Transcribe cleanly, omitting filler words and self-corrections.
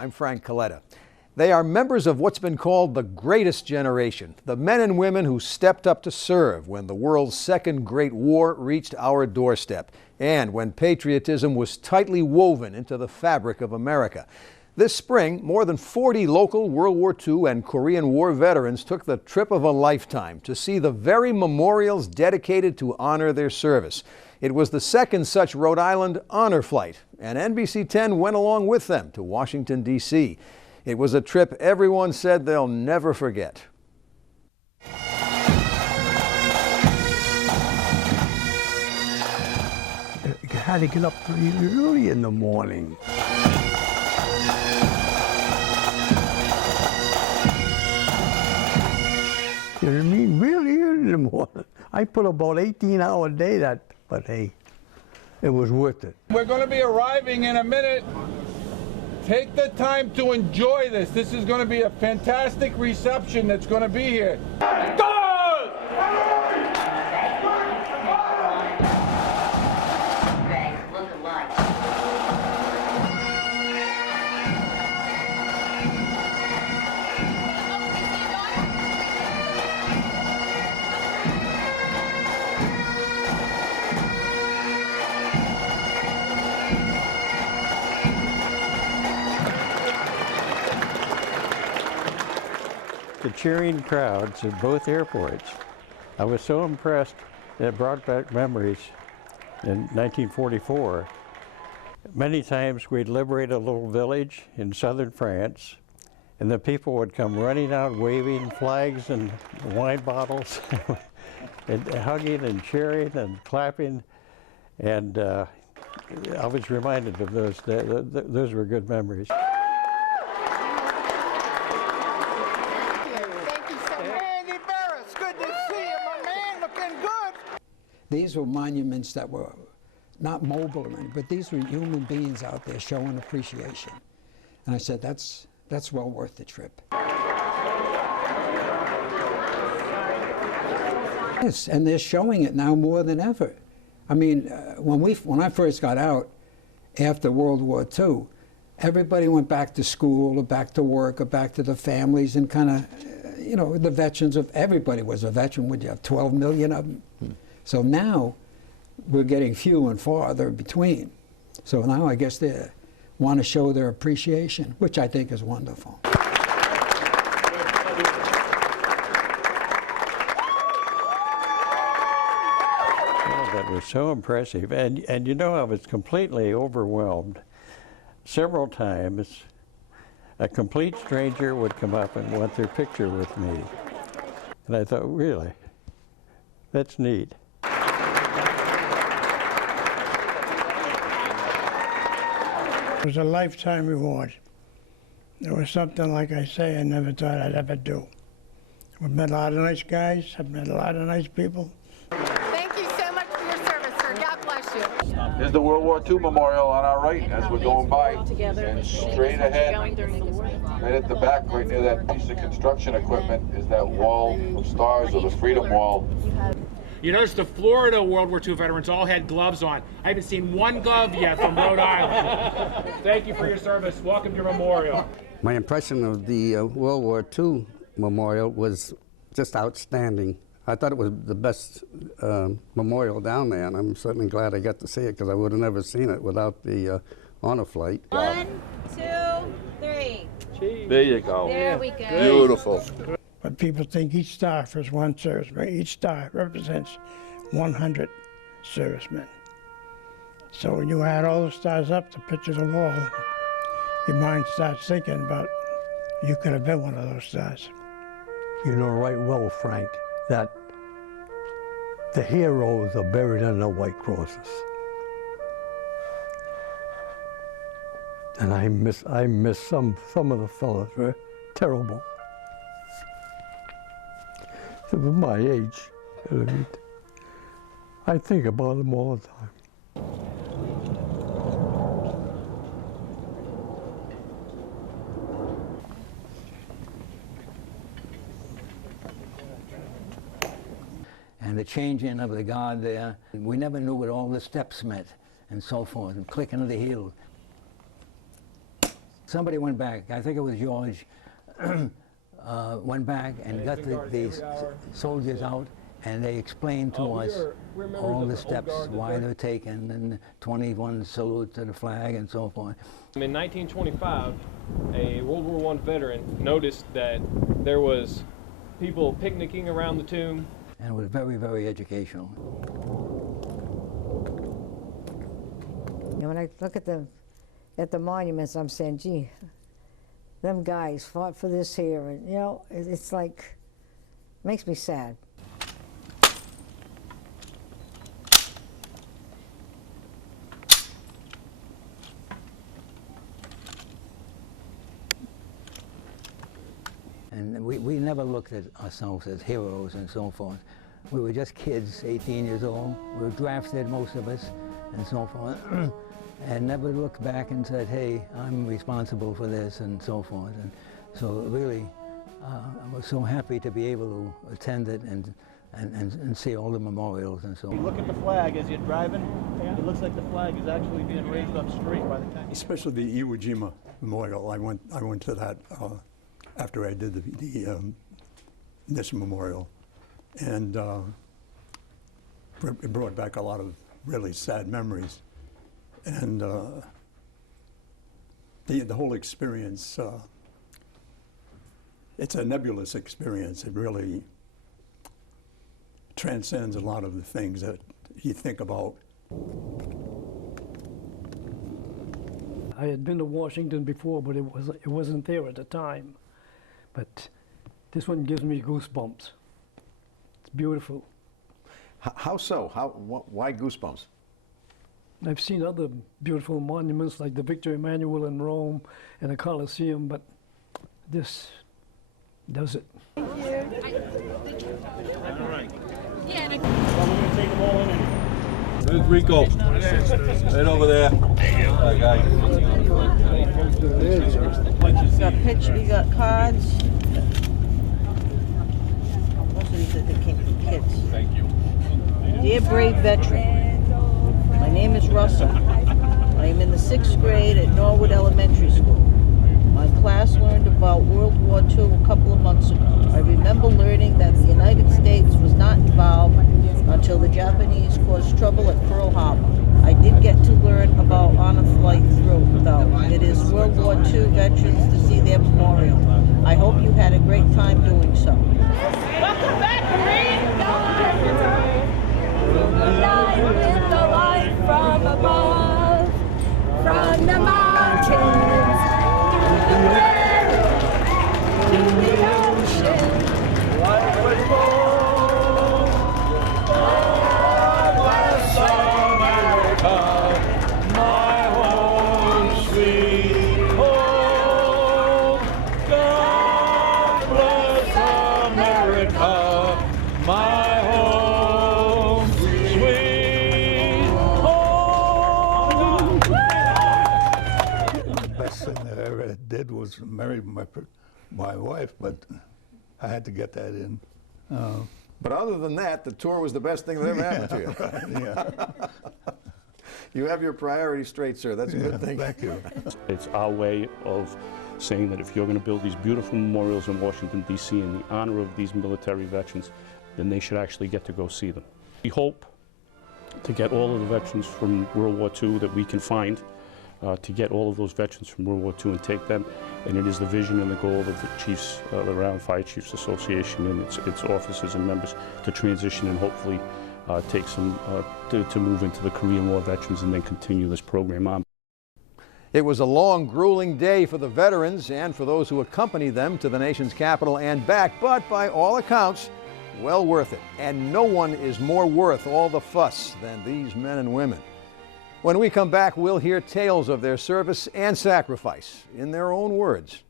I'm Frank Coletta. They are members of what's been called the greatest generation, the men and women who stepped up to serve when the world's second great war reached our doorstep and when patriotism was tightly woven into the fabric of America. This spring, more than 40 local World War II and Korean War veterans took the trip of a lifetime to see the very memorials dedicated to honor their service. It was the second such Rhode Island honor flight, and NBC 10 went along with them to Washington, D.C. It was a trip everyone said they'll never forget. You had to get up pretty early in the morning. You know what I mean? Really early in the morning. I put about 18-hour day but hey, it was worth it. We're going to be arriving in a minute. Take the time to enjoy this. This is going to be a fantastic reception that's going to be here. Go! The cheering crowds at both airports. I was so impressed that it brought back memories in 1944. Many times we'd liberate a little village in southern France, and the people would come running out waving flags and wine bottles, and hugging and cheering and clapping. And I was reminded of those. Those were good memories. These were monuments that were not mobile, but these were human beings out there showing appreciation. And I said, that's well worth the trip. Yes, and they're showing it now more than ever. I mean, when I first got out after World War II, everybody went back to school or back to work or back to the families and kind of, you know, the veterans of everybody was a veteran. Would you have 12 million of them? So now we're getting few and farther between. So now I guess they want to show their appreciation, which I think is wonderful. Well, that was so impressive. And you know, I was completely overwhelmed. Several times, a complete stranger would come up and want their picture with me. And I thought, really, that's neat. It was a lifetime reward. It was something, like I say, I never thought I'd ever do. I've met a lot of nice guys. I've met a lot of nice people. Thank you so much for your service, sir. God bless you. There's the World War II memorial on our right as we're going by. And straight ahead, right at the back, right near that piece of construction equipment, is that wall of stars, or the Freedom Wall. You notice the Florida World War II veterans all had gloves on. I haven't seen one glove yet from Rhode Island. Thank you for your service. Welcome to your memorial. My impression of the World War II memorial was just outstanding. I thought it was the best memorial down there, and I'm certainly glad I got to see it because I would have never seen it without the honor flight. 1, 2, 3. There you go. There we go. Beautiful. But people think each star is one serviceman. Each star represents 100 servicemen. So when you add all the stars up, the picture of the wall, your mind starts thinking about you could have been one of those stars. You know right well, Frank, that the heroes are buried under white crosses. And I miss some of the fellas, right? Terrible. Of my age, I think about them all the time. And the changing of the guard there, we never knew what all the steps meant and so forth, and clicking of the heel. Somebody went back, I think it was George, went back and got the soldiers out, and they explained to us all the steps, why they're taken, and 21 salute to the flag and so forth. In 1925, a World War I veteran noticed that there was people picnicking around the tomb. And it was very, very educational. And when I look at the monuments, I'm saying, gee, them guys fought for this here, and you know, it's like, makes me sad. And we never looked at ourselves as heroes and so forth. We were just kids, 18 years old. We were drafted, most of us, and so forth. And never looked back and said, hey, I'm responsible for this and so forth. And so really, I was so happy to be able to attend it and see all the memorials and so on. You look at the flag as you're driving, it looks like the flag is actually being raised up straight by the time. Especially the Iwo Jima Memorial. I went to that after I did this memorial, and it brought back a lot of really sad memories. And the whole experience, it's a nebulous experience. It really transcends a lot of the things that you think about. I had been to Washington before, but it wasn't there at the time. But this one gives me goosebumps. It's beautiful. How so? Why goosebumps? I've seen other beautiful monuments like the Victor Emmanuel in Rome and the Colosseum, but this does it. All right. Yeah, we're going to take them all in. There's Rico. Right over there. That We got pictures, we got cards. Most of these are the kids. Thank you. Dear brave veteran, my name is Russell. I am in the 6th grade at Norwood Elementary School. My class learned about World War II a couple of months ago. I remember learning that the United States was not involved until the Japanese caused trouble at Pearl Harbor. I did get to learn about honor flight through, though. It is World War II veterans to see their memorial. I hope you had a great time doing so. Welcome back, Marine! Light with the light from above, from the mountains, to the ocean. Did was marry my wife, but I had to get that in. But other than that, the tour was the best thing that ever happened to you. Yeah. You have your priorities straight, sir. That's a good thing. Thank you. It's our way of saying that if you're going to build these beautiful memorials in Washington, D.C. in the honor of these military veterans, then they should actually get to go see them. We hope to get all of the veterans from World War II that we can find, to get all of those veterans from World War II and take them. And it is the vision and the goal of the Chiefs, the Round Fire Chiefs Association and its officers and members to transition and hopefully take some, to move into the Korean War veterans and then continue this program on. It was a long, grueling day for the veterans and for those who accompanied them to the nation's capital and back, but by all accounts, well worth it. And no one is more worth all the fuss than these men and women. When we come back, we'll hear tales of their service and sacrifice in their own words.